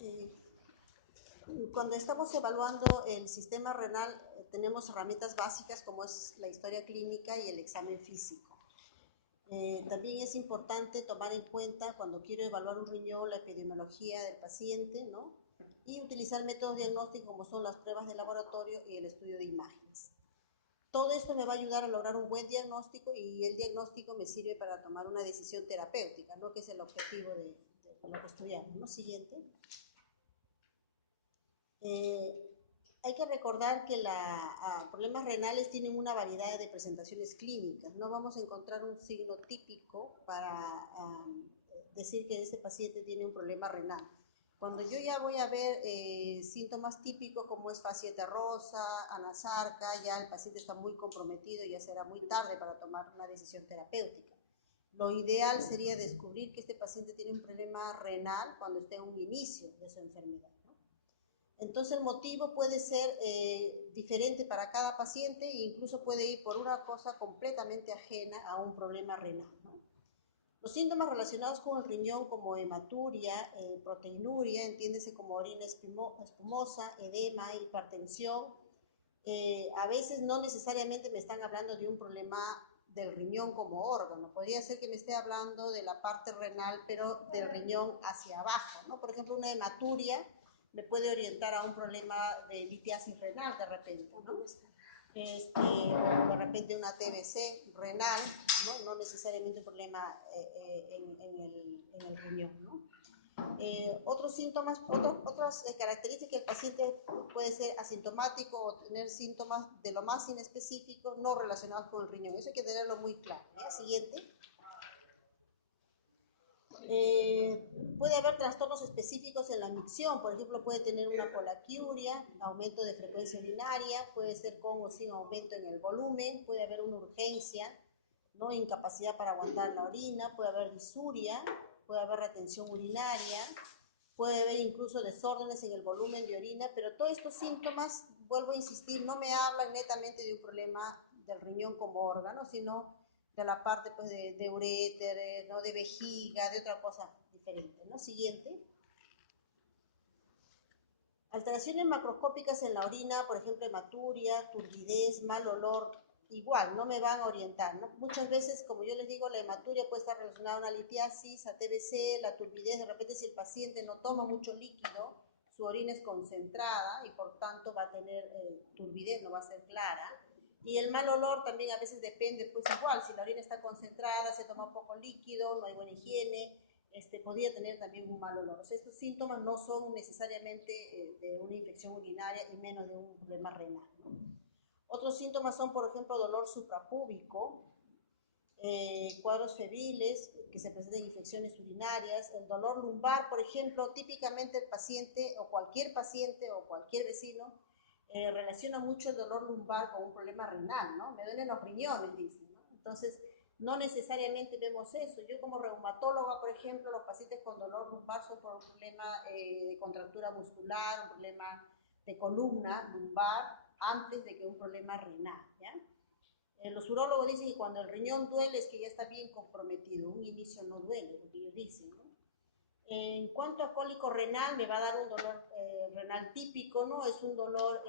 Eh, Cuando estamos evaluando el sistema renal, tenemos herramientas básicas como es la historia clínica y el examen físico. También es importante tomar en cuenta cuando quiero evaluar un riñón la epidemiología del paciente, ¿no? Y utilizar métodos diagnósticos como son las pruebas de laboratorio y el estudio de imágenes. Todo esto me va a ayudar a lograr un buen diagnóstico y el diagnóstico me sirve para tomar una decisión terapéutica, ¿no? Que es el objetivo de lo que estudiamos, ¿no? Siguiente. Eh, Hay que recordar que los problemas renales tienen una variedad de presentaciones clínicas. No vamos a encontrar un signo típico para decir que ese paciente tiene un problema renal. Cuando yo ya voy a ver síntomas típicos como es fascia terrosa, anasarca, ya el paciente está muy comprometido y ya será muy tarde para tomar una decisión terapéutica. Lo ideal sería descubrir que este paciente tiene un problema renal cuando esté en un inicio de su enfermedad. Entonces el motivo puede ser diferente para cada paciente e incluso puede ir por una cosa completamente ajena a un problema renal, ¿no? Los síntomas relacionados con el riñón como hematuria, proteinuria, entiéndese como orina espumosa, edema, hipertensión, a veces no necesariamente me están hablando de un problema del riñón como órgano. Podría ser que me esté hablando de la parte renal, pero del riñón hacia abajo, ¿no? Por ejemplo, una hematuria me puede orientar a un problema de litiasis renal de repente, ¿no? O de repente una TBC renal, ¿no? No necesariamente un problema en el riñón, ¿no? Otros síntomas, otras características que el paciente puede ser asintomático o tener síntomas de lo más inespecífico no relacionados con el riñón. Eso hay que tenerlo muy claro. Siguiente. Puede haber trastornos específicos en la micción, por ejemplo, puede tener una colaquiuria, aumento de frecuencia urinaria, puede ser con o sin aumento en el volumen, puede haber una urgencia, ¿no? Incapacidad para aguantar la orina, puede haber disuria, puede haber retención urinaria, puede haber incluso desórdenes en el volumen de orina, pero todos estos síntomas, vuelvo a insistir, no me hablan netamente de un problema del riñón como órgano, sino de la parte pues, de uréter, ¿no? De vejiga, de otra cosa diferente, ¿no? Siguiente. Alteraciones macroscópicas en la orina, por ejemplo, hematuria, turbidez, mal olor, igual, no me van a orientar, ¿no? Muchas veces, como yo les digo, la hematuria puede estar relacionada a una litiasis, a TBC, la turbidez, de repente si el paciente no toma mucho líquido, su orina es concentrada y por tanto va a tener turbidez, no va a ser clara. Y el mal olor también a veces depende, pues igual, si la orina está concentrada, se toma poco líquido, no hay buena higiene, podría tener también un mal olor. O sea, estos síntomas no son necesariamente de una infección urinaria y menos de un problema renal, ¿no? Otros síntomas son, por ejemplo, dolor suprapúbico, cuadros febriles que se presentan infecciones urinarias, el dolor lumbar, por ejemplo, típicamente el paciente o cualquier vecino relaciona mucho el dolor lumbar con un problema renal, ¿no? Me duelen los riñones, dicen, ¿no? Entonces, no necesariamente vemos eso. Yo como reumatóloga, por ejemplo, los pacientes con dolor lumbar son por un problema de contractura muscular, un problema de columna lumbar, antes de que un problema renal, ¿ya? Los urólogos dicen que cuando el riñón duele es que ya está bien comprometido, un inicio no duele, lo que ellos dicen, ¿no? En cuanto a cólico renal, me va a dar un dolor renal típico, ¿no? Es un dolor,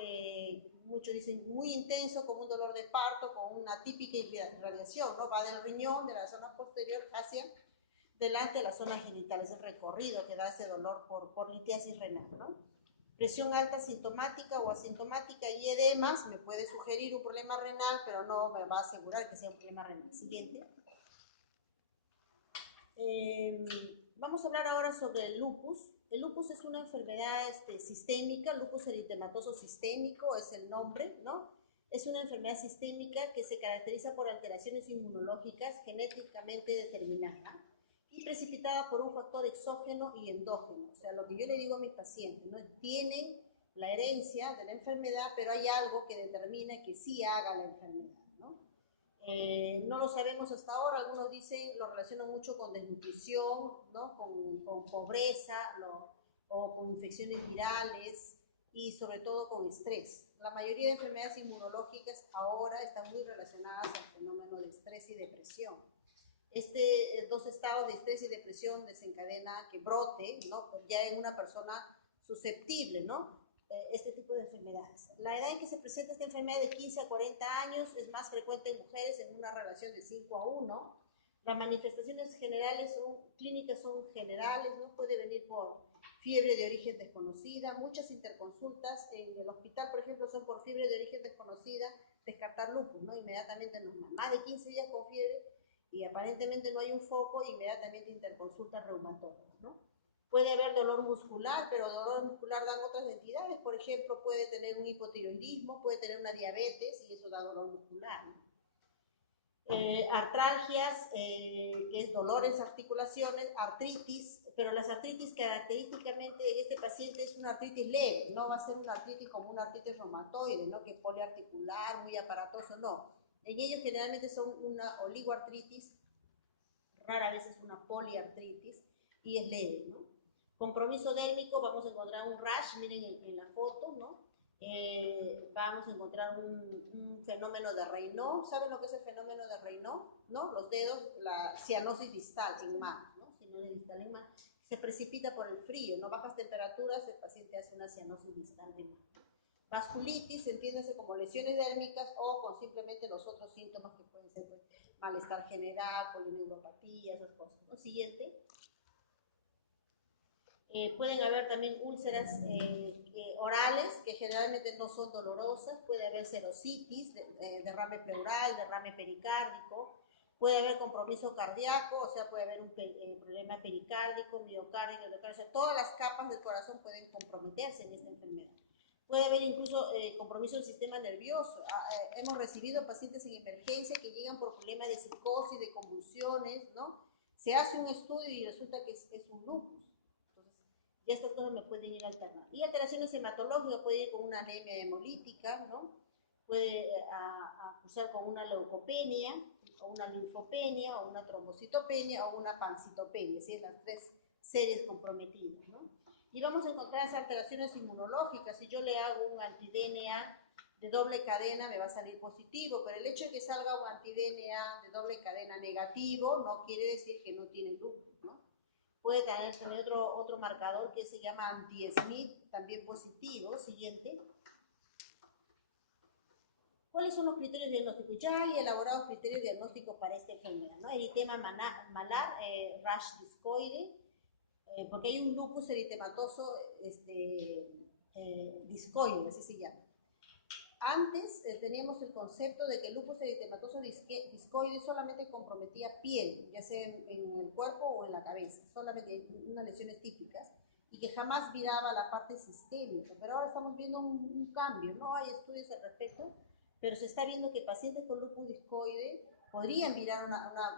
muchos dicen, muy intenso, como un dolor de parto, con una típica irradiación, ¿no? Va del riñón, de la zona posterior, hacia delante de la zona genital, es el recorrido que da ese dolor por litiasis renal, ¿no? Presión alta sintomática o asintomática y edemas me puede sugerir un problema renal, pero no me va a asegurar que sea un problema renal. Siguiente. Vamos a hablar ahora sobre el lupus. El lupus es una enfermedad sistémica, lupus eritematoso sistémico es el nombre, ¿no? Es una enfermedad sistémica que se caracteriza por alteraciones inmunológicas genéticamente determinadas y precipitada por un factor exógeno y endógeno. O sea, lo que yo le digo a mis pacientes, ¿no? Tienen la herencia de la enfermedad, pero hay algo que determina que sí haga la enfermedad, ¿no? No lo sabemos hasta ahora, algunos dicen, lo relacionan mucho con desnutrición, ¿no? Con pobreza, o con infecciones virales y sobre todo con estrés. La mayoría de enfermedades inmunológicas ahora están muy relacionadas al fenómeno de estrés y depresión. Dos estados de estrés y depresión desencadena que brote, ¿no? Pues ya en una persona susceptible, ¿no? Este tipo de enfermedades. La edad en que se presenta esta enfermedad de 15 a 40 años es más frecuente en mujeres en una relación de 5 a 1. Las manifestaciones generales clínicas son generales, ¿no? Puede venir por fiebre de origen desconocida, muchas interconsultas en el hospital, por ejemplo, son por fiebre de origen desconocida, descartar lupus, ¿no? Inmediatamente normal. Más de 15 días con fiebre y aparentemente no hay un foco, inmediatamente interconsulta reumatóloga, ¿no? Puede haber dolor muscular, pero dolor muscular dan otras entidades, por ejemplo, puede tener un hipotiroidismo, puede tener una diabetes y eso da dolor muscular, ¿no? Artralgias, que es dolor en articulaciones, artritis, pero las artritis característicamente en este paciente es una artritis leve, no va a ser una artritis como una artritis reumatoide, ¿no? Que es poliarticular, muy aparatoso, no. En ellos generalmente son una oligoartritis, rara vez es una poliartritis y es leve, ¿no? Compromiso dérmico, vamos a encontrar un rash, miren en la foto, ¿no? Vamos a encontrar un fenómeno de Raynaud. ¿Saben lo que es el fenómeno de Raynaud? ¿No? Los dedos, la cianosis distal en manos, ¿no? Cianosis distal en manos. Se precipita por el frío, ¿no? Bajas temperaturas, el paciente hace una cianosis distal en manos. Vasculitis, entiéndase como lesiones dérmicas o con simplemente los otros síntomas que pueden ser pues, malestar general, polineuropatía, esas cosas, ¿no? Siguiente. Pueden haber también úlceras orales, que generalmente no son dolorosas, puede haber serositis, derrame pleural, derrame pericárdico, puede haber compromiso cardíaco, o sea, puede haber un problema pericárdico, miocárdico, o sea, todas las capas del corazón pueden comprometerse en esta enfermedad. Puede haber incluso compromiso del sistema nervioso. Hemos recibido pacientes en emergencia que llegan por problemas de psicosis, de convulsiones, ¿no? Se hace un estudio y resulta que es un lupus. Y estas cosas me pueden ir a alternar. Y alteraciones hematológicas, puede ir con una anemia hemolítica, ¿no? Puede acusar con una leucopenia, o una linfopenia, o una trombocitopenia, o una pancitopenia, ¿sí? Las tres series comprometidas, ¿no? Y vamos a encontrar esas alteraciones inmunológicas. Si yo le hago un anti-DNA de doble cadena, me va a salir positivo, pero el hecho de que salga un anti-DNA de doble cadena negativo no quiere decir que no tiene lupus, ¿no? Puede tener otro marcador que se llama anti-Smith, también positivo. Siguiente. ¿Cuáles son los criterios diagnósticos? Ya hay elaborados criterios diagnósticos para esta enfermedad, ¿no? Eritema malar, rash discoide, porque hay un lupus eritematoso discoide, así se llama. Antes teníamos el concepto de que el lupus eritematoso discoide solamente comprometía piel, ya sea en el cuerpo o en la cabeza, solamente unas lesiones típicas, y que jamás viraba la parte sistémica. Pero ahora estamos viendo un cambio, no hay estudios al respecto, pero se está viendo que pacientes con lupus discoide podrían virar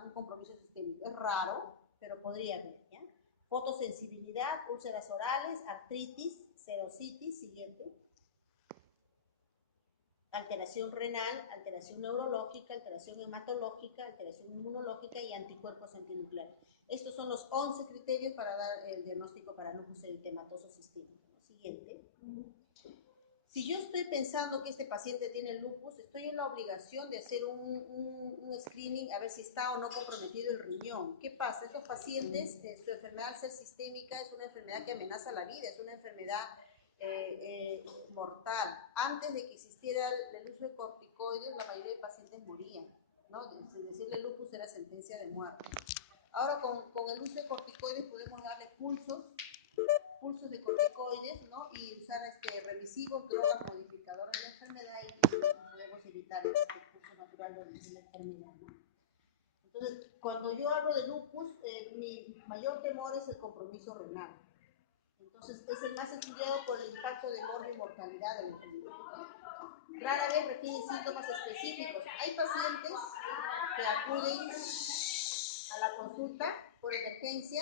un compromiso sistémico. Es raro, pero podría haber, ¿ya? Fotosensibilidad, úlceras orales, artritis, serositis, siguiente. Alteración renal, alteración neurológica, alteración hematológica, alteración inmunológica y anticuerpos antinucleares. Estos son los 11 criterios para dar el diagnóstico para lupus eritematoso sistémico. Siguiente. Si yo estoy pensando que este paciente tiene lupus, estoy en la obligación de hacer un screening a ver si está o no comprometido el riñón. ¿Qué pasa? Estos pacientes, su enfermedad al ser sistémica es una enfermedad que amenaza la vida, es una enfermedad mortal. Antes de que existiera el uso de corticoides, la mayoría de pacientes morían, ¿no? Decirle lupus era sentencia de muerte. Ahora con el uso de corticoides podemos darle pulsos de corticoides, ¿no? Y usar remisivos, drogas modificadoras de la enfermedad y podemos evitar este curso natural de la enfermedad, ¿no? Entonces, cuando yo hablo de lupus, mi mayor temor es el compromiso renal. Entonces, es el más estudiado por el impacto de morbo y mortalidad de la enfermedad. Rara vez refieren síntomas específicos. Hay pacientes que acuden a la consulta por emergencia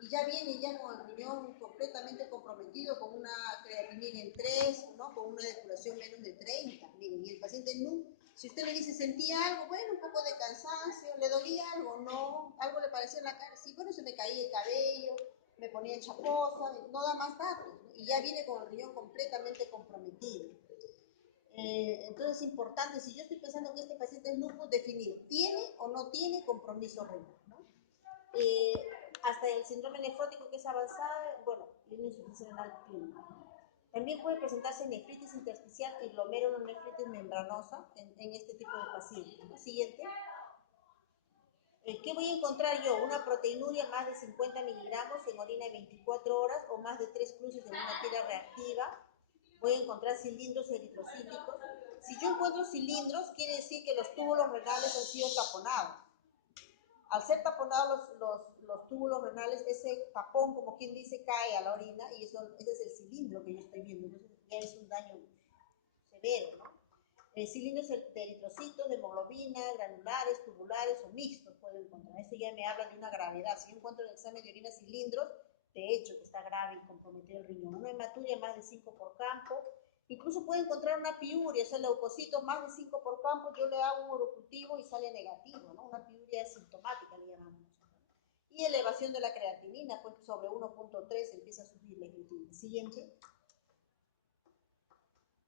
y ya vienen ya con el riñón completamente comprometido, con una creatinina en 3, ¿no? Con una depuración menos de 30. Miren, y el paciente no. Si usted le dice, sentía algo, bueno, un poco de cansancio, le dolía algo, no, algo le parecía en la cara, sí, bueno, se me caía el cabello, me ponía chaposa, no da más datos, ¿no? Y ya viene con el riñón completamente comprometido. Entonces es importante, si yo estoy pensando que este paciente es lupus, definir, ¿tiene o no tiene compromiso renal, ¿no? eh, hasta el síndrome nefrótico que es avanzada, bueno, y una insuficiencia renal clínica. También puede presentarse nefritis intersticial y glomerulonefritis membranosa en este tipo de pacientes, ¿no? Siguiente. ¿Qué voy a encontrar yo? Una proteinuria más de 50 miligramos en orina de 24 horas o más de 3 cruces en una tira reactiva. Voy a encontrar cilindros eritrocíticos. Si yo encuentro cilindros, quiere decir que los túbulos renales han sido taponados. Al ser taponados los túbulos renales, ese tapón, como quien dice, cae a la orina y ese es el cilindro que yo estoy viendo. Entonces ya es un daño severo, ¿no? Cilindros de eritrocitos, de hemoglobina, granulares, tubulares o mixtos puedo encontrar. Esto ya me habla de una gravedad. Si yo encuentro en el examen de orina cilindros, de hecho que está grave y comprometido el riñón. Una hematuria más de 5 por campo. Incluso puede encontrar una piuria, o sea, leucocitos más de 5 por campo. Yo le hago un urocultivo y sale negativo, ¿no? Una piuria asintomática le llamamos nosotros. Y elevación de la creatinina, pues sobre 1.3 empieza a subir la creatinina. Siguiente.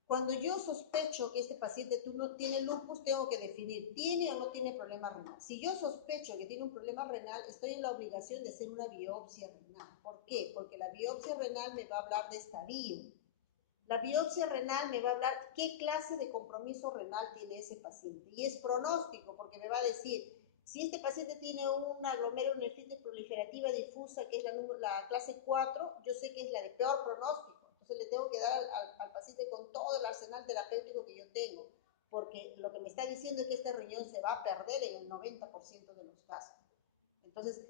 Cuando yo sospecho que este paciente no tiene lupus, tengo que definir, ¿tiene o no tiene problema renal? Si yo sospecho que tiene un problema renal, estoy en la obligación de hacer una biopsia renal. ¿Por qué? Porque la biopsia renal me va a hablar de estadio. La biopsia renal me va a hablar qué clase de compromiso renal tiene ese paciente. Y es pronóstico, porque me va a decir, si este paciente tiene una glomerulonefritis proliferativa difusa, que es la clase 4, yo sé que es la de peor pronóstico. Entonces le tengo que dar al paciente con todo el arsenal terapéutico que yo tengo, porque lo que me está diciendo es que este riñón se va a perder en el 90% de los casos. Entonces,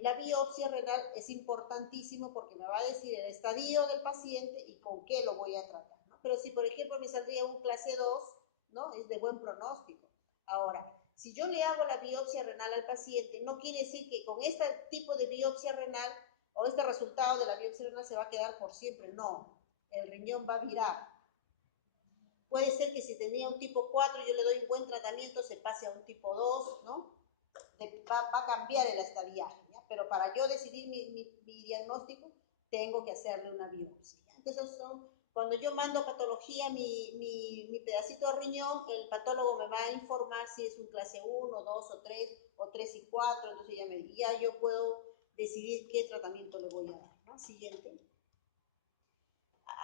la biopsia renal es importantísimo porque me va a decir el estadio del paciente y con qué lo voy a tratar, ¿no? Pero si, por ejemplo, me saldría un clase 2, ¿no? Es de buen pronóstico. Ahora, si yo le hago la biopsia renal al paciente, no quiere decir que con este tipo de biopsia renal o este resultado de la biopsia renal se va a quedar por siempre. No, el riñón va a virar. Puede ser que si tenía un tipo 4, yo le doy un buen tratamiento, se pase a un tipo 2, ¿no? Va a cambiar el estadiaje, ¿ya? Pero para yo decidir mi diagnóstico, tengo que hacerle una biopsia, ¿ya? Entonces, cuando yo mando a patología mi pedacito de riñón, el patólogo me va a informar si es un clase 1, 2 o 3, o 3 y 4, entonces ya yo puedo decidir qué tratamiento le voy a dar, ¿no? Siguiente.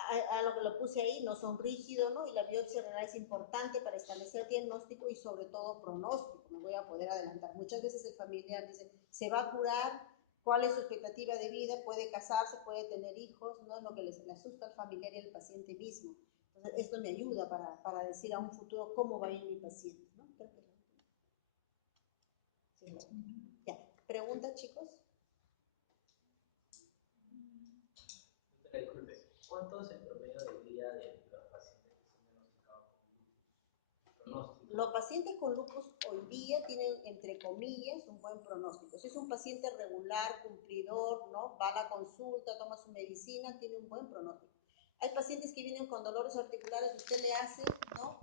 A lo que lo puse ahí, no son rígidos, ¿no? Y la biopsia renal es importante para establecer diagnóstico y sobre todo pronóstico. Me voy a poder adelantar. Muchas veces el familiar dice, ¿se va a curar? ¿Cuál es su expectativa de vida? ¿Puede casarse? ¿Puede tener hijos? ¿No? Es lo que le asusta al familiar y al paciente mismo. Entonces, esto me ayuda para decir a un futuro cómo va a ir mi paciente, ¿no? Creo que sí. Ya. ¿Preguntas, chicos? Disculpe, ¿cuántos en promedio de vida de los pacientes que son diagnosticados con lupus? Los pacientes con lupus hoy día tienen, entre comillas, un buen pronóstico. Si es un paciente regular, cumplidor, ¿no? Va a la consulta, toma su medicina, tiene un buen pronóstico. Hay pacientes que vienen con dolores articulares, usted le hace, ¿no?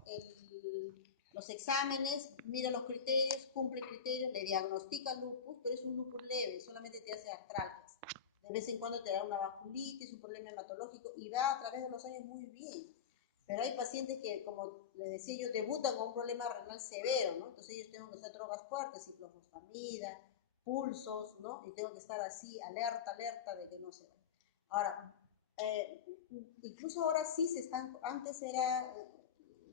Los exámenes, mira los criterios, cumple criterios, le diagnostica lupus, pero es un lupus leve, solamente te hace artralgias. De vez en cuando te da una vasculitis, un problema hematológico y va a través de los años muy bien. Pero hay pacientes que, como les decía yo, debutan con un problema renal severo, ¿no? Entonces ellos tienen que usar drogas fuertes, ciclofosfamida, pulsos, ¿no? Y tengo que estar así, alerta, alerta de que no se vaya. Ahora, incluso ahora sí se están, antes era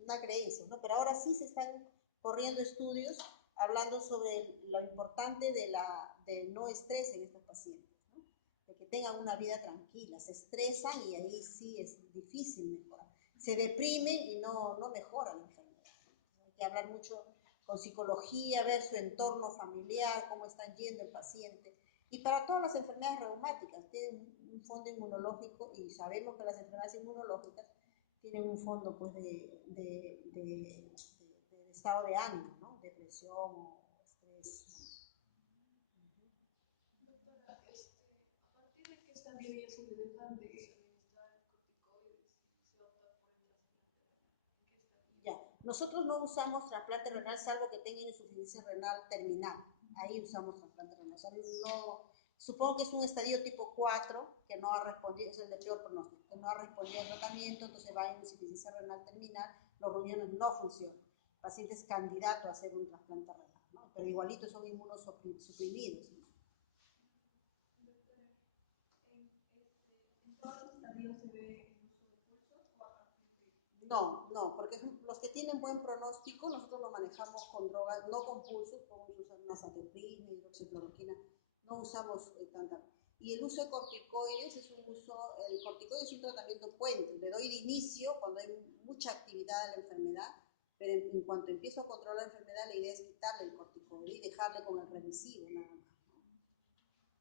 una creencia, ¿no? Pero ahora sí se están corriendo estudios hablando sobre lo importante de no estrés en estos pacientes, ¿no? De que tengan una vida tranquila, se estresan y ahí sí es difícil mejorar. Se deprimen y no mejoran la enfermedad. Hay que hablar mucho con psicología, ver su entorno familiar, cómo están yendo el paciente. Y para todas las enfermedades reumáticas, tienen un fondo inmunológico y sabemos que las enfermedades inmunológicas tienen un fondo pues, de estado de ánimo, ¿no? Depresión o estrés. Doctora, ¿a partir de qué estadio ya se le dejan de administrar corticoides y se opta por el trasplante renal? ¿En qué estadio? Ya, nosotros no usamos trasplante renal salvo que tengan insuficiencia renal terminal. Ahí usamos trasplante renal. O sea, no, supongo que es un estadio tipo 4 que no ha respondido, es el de peor pronóstico, que no ha respondido al tratamiento, entonces va en insuficiencia renal terminal, los riñones no funcionan. El paciente es candidato a hacer un trasplante renal, ¿no? Pero igualito son inmunosuprimidos, ¿no? estadio se ve el uso de pulsos o a partir de... No, porque los que tienen buen pronóstico, nosotros lo manejamos con drogas, no con pulsos, podemos usar nasateprina, hidroxicloroquina, no usamos tanta. Y el uso de corticoides el corticoide es un tratamiento puente, le doy de inicio cuando hay mucha actividad de la enfermedad, pero en cuanto empiezo a controlar la enfermedad, la idea es quitarle el corticoide y dejarle con el remisivo nada más.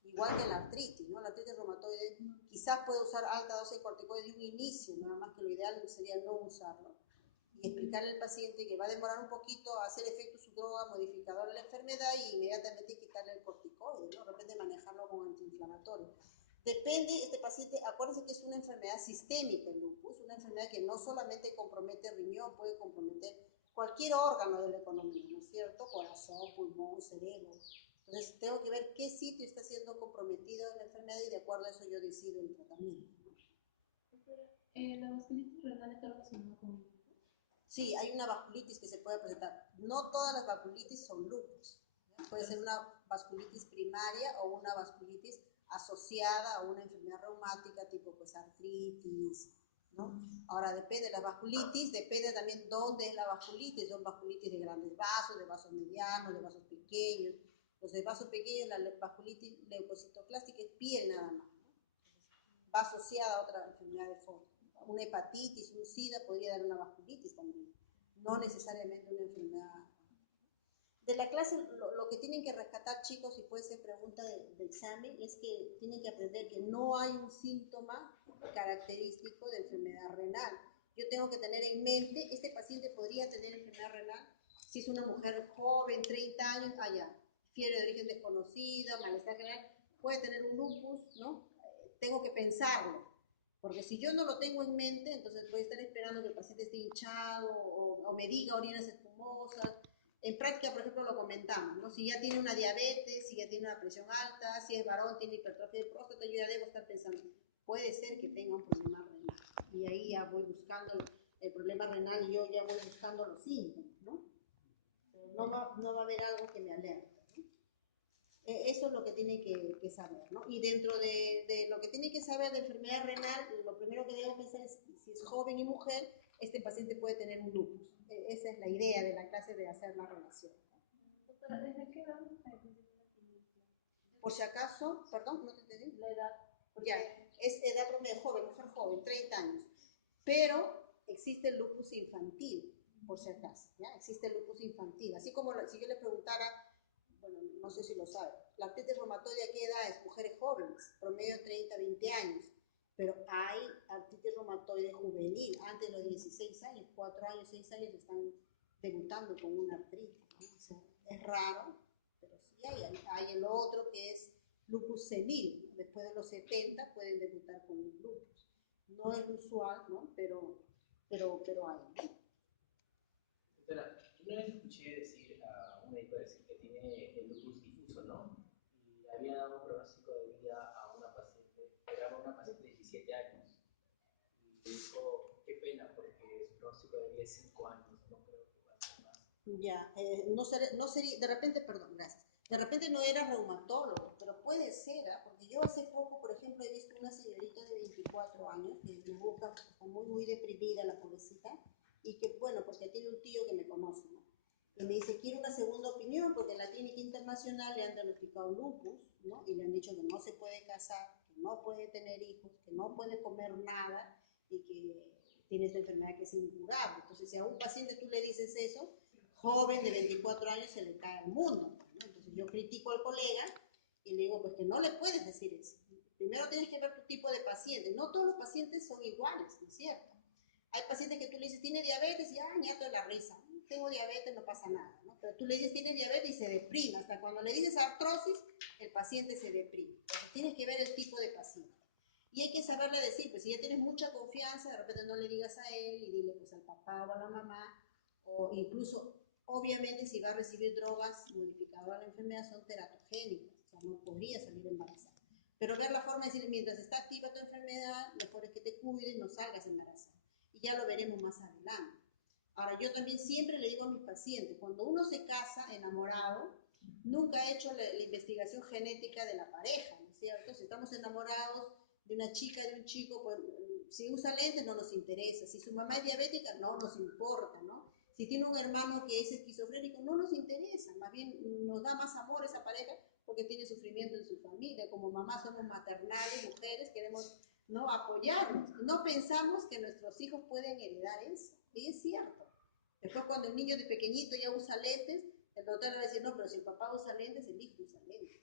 Igual que la artritis, ¿no? La artritis reumatoide quizás puede usar alta dosis de corticoides de un inicio, nada más que lo ideal sería no usarlo. Y explicarle al paciente que va a demorar un poquito a hacer efecto su droga modificadora de la enfermedad y inmediatamente quitarle el corticoide, ¿no? De repente manejarlo con antiinflamatorio. Depende, este paciente, acuérdense que es una enfermedad sistémica el lupus, una enfermedad que no solamente compromete el riñón, puede comprometer cualquier órgano de la economía, ¿no es cierto? Corazón, pulmón, cerebro. Entonces, tengo que ver qué sitio está siendo comprometido en la enfermedad y de acuerdo a eso yo decido el tratamiento. ¿La vasculitis renal está relacionada con el lupus? Sí, hay una vasculitis que se puede presentar. No todas las vasculitis son lupus. Puede ser una vasculitis primaria o una vasculitis asociada a una enfermedad reumática tipo pues artritis, ¿no? Ahora depende de la vasculitis, depende también dónde es la vasculitis. Son vasculitis de grandes vasos, de vasos medianos, de vasos pequeños. Los de vasos pequeños, la vasculitis leucocitoclástica es piel nada más, ¿no? Va asociada a otra enfermedad de fondo. Una hepatitis, un SIDA podría dar una vasculitis también, no necesariamente una enfermedad. De la clase, lo que tienen que rescatar, chicos, y puede ser pregunta de examen, es que tienen que aprender que no hay un síntoma característico de enfermedad renal. Yo tengo que tener en mente, este paciente podría tener enfermedad renal si es una mujer joven, 30 años, allá, fiebre de origen desconocida, malestar general, puede tener un lupus, ¿no? Tengo que pensarlo, porque si yo no lo tengo en mente, entonces voy a estar esperando que el paciente esté hinchado o me diga orinas espumosas. En práctica, por ejemplo, lo comentamos, ¿no? Si ya tiene una diabetes, si ya tiene una presión alta, si es varón, tiene hipertrofia de próstata, yo ya debo estar pensando, puede ser que tenga un problema renal. Y ahí ya voy buscando el problema renal y yo ya voy buscando los síntomas, ¿no? Pero no va a haber algo que me alerte. Eso es lo que tiene que saber, ¿no? Y dentro de lo que tiene que saber de enfermedad renal, lo primero que debo pensar es si es joven y mujer, este paciente puede tener un lupus. Esa es la idea de la clase de hacer la relación. Doctora, ¿desde qué edad Por si acaso, perdón, no te entendí. la edad? Ya, es edad promedio, joven, mujer joven, 30 años. Pero existe el lupus infantil, por si acaso, ¿ya? Existe el lupus infantil. Así como si yo le preguntara, bueno, no sé si lo sabe, la artritis reumatoide ¿a qué edad es? Mujeres jóvenes, promedio 30, 20 años. Pero hay artritis reumatoide juvenil, antes de los 16 años, 4 años, 6 años están debutando con una artritis, ¿no? O sea, es raro, pero sí hay el otro que es lupus senil, después de los 70 pueden debutar con un lupus. No es usual, ¿no? Pero hay. Doctora, una vez escuché decir a un médico decir que tiene el lupus difuso, ¿no? Y le había dado un pronóstico de vida a una paciente, era una paciente de 17 años. Y dijo, qué pena, porque su pronóstico de vida es 5 años, no creo que va a ser más. Ya, no sería, de repente, perdón, gracias. De repente no era reumatólogo, pero puede ser, ¿eh? Porque yo hace poco, por ejemplo, he visto una señorita de 24 años que me busca, está muy deprimida la pobrecita, y que, bueno, porque tiene un tío que me conoce, ¿no? Y me dice, quiero una segunda opinión, porque en la clínica internacional le han diagnosticado lupus, ¿no? Y le han dicho que no se puede casar, que no puede tener hijos, que no puede comer nada, y que tiene esta enfermedad que es incurable. Entonces, si a un paciente tú le dices eso, joven de 24 años, se le cae el mundo, ¿no? Entonces yo critico al colega y le digo, pues que no le puedes decir eso. Primero tienes que ver tu tipo de paciente. No todos los pacientes son iguales, ¿no es cierto? Hay pacientes que tú le dices, tiene diabetes, y ñato de la risa. Tengo diabetes, no pasa nada, ¿no? Pero tú le dices, tiene diabetes y se deprime. Hasta cuando le dices artrosis, el paciente se deprime. Entonces, tienes que ver el tipo de paciente. Y hay que saberle decir, pues si ya tienes mucha confianza, de repente no le digas a él y dile pues al papá o a la mamá, o incluso, obviamente si va a recibir drogas modificadoras de la enfermedad son teratogénicas, o sea, no podría salir embarazada. Pero ver la forma de decir, mientras está activa tu enfermedad, mejor es que te cuides, no salgas embarazada. Y ya lo veremos más adelante. Ahora, yo también siempre le digo a mis pacientes, cuando uno se casa enamorado, nunca ha hecho la investigación genética de la pareja, ¿no es cierto? Si estamos enamorados de una chica, de un chico, pues si usa lentes no nos interesa, si su mamá es diabética no nos importa, ¿no? Si tiene un hermano que es esquizofrénico no nos interesa, más bien nos da más amor esa pareja porque tiene sufrimiento en su familia, como mamás somos maternales, mujeres, queremos, ¿no?, apoyarnos, no pensamos que nuestros hijos pueden heredar eso, y es cierto. Después cuando el niño de pequeñito ya usa lentes, el doctor le va a decir, no, pero si el papá usa lentes, el hijo usa lentes.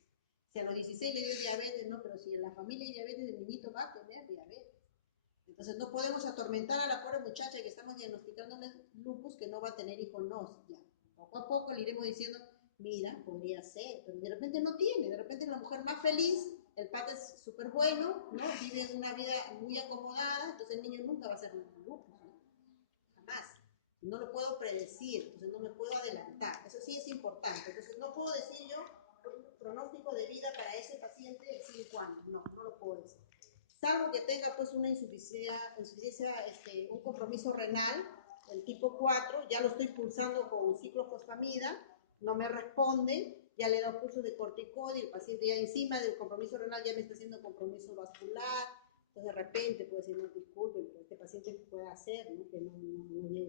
Si a los 16 le dio diabetes, no, pero si en la familia hay diabetes, el niñito va a tener diabetes. Entonces no podemos atormentar a la pobre muchacha que estamos diagnosticando lupus que no va a tener hijos, no, ya. Poco a poco le iremos diciendo, mira, podría ser, pero de repente no tiene, de repente es la mujer más feliz, el padre es súper bueno, ¿no? Vive una vida muy acomodada, entonces el niño nunca va a ser lupus, ¿no? Jamás. No lo puedo predecir, entonces no me puedo adelantar, eso sí es importante, entonces no puedo decir yo pronóstico de vida para ese paciente de 5 años, no lo puedo decir. Salvo que tenga pues una insuficiencia un compromiso renal, el tipo 4, ya lo estoy pulsando con ciclofosfamida, no me responde, ya le he dado cursos de corticoide, el paciente ya encima del compromiso renal ya me está haciendo compromiso vascular, entonces de repente puede decir, no, disculpen, pero este paciente puede hacer, ¿no? Que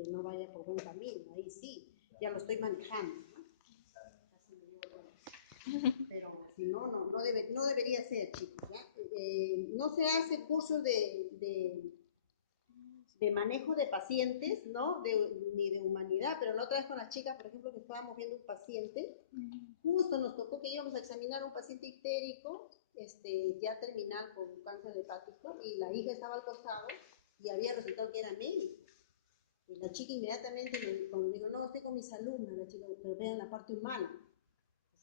no vaya por buen camino, ahí sí, ya lo estoy manejando, ¿no? Pero si no, no debería ser, chicos, ¿ya? No se hace cursos de manejo de pacientes, ¿no? Ni de humanidad, pero la otra vez con las chicas, por ejemplo, que estábamos viendo un paciente, justo nos tocó que íbamos a examinar a un paciente ictérico, ya terminal con cáncer hepático, y la hija estaba al costado y había resultado que era médico. Y la chica inmediatamente cuando dijo, no, estoy con mis alumnas, la chica, pero vean la parte humana.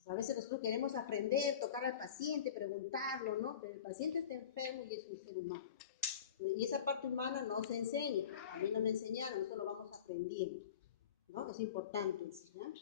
A veces nosotros queremos aprender, tocar al paciente, preguntarlo, ¿no? Pero el paciente está enfermo y es un ser humano. Y esa parte humana no se enseña. A mí no me enseñaron, eso lo vamos aprendiendo, ¿no? Es importante, ¿sí? ¿No?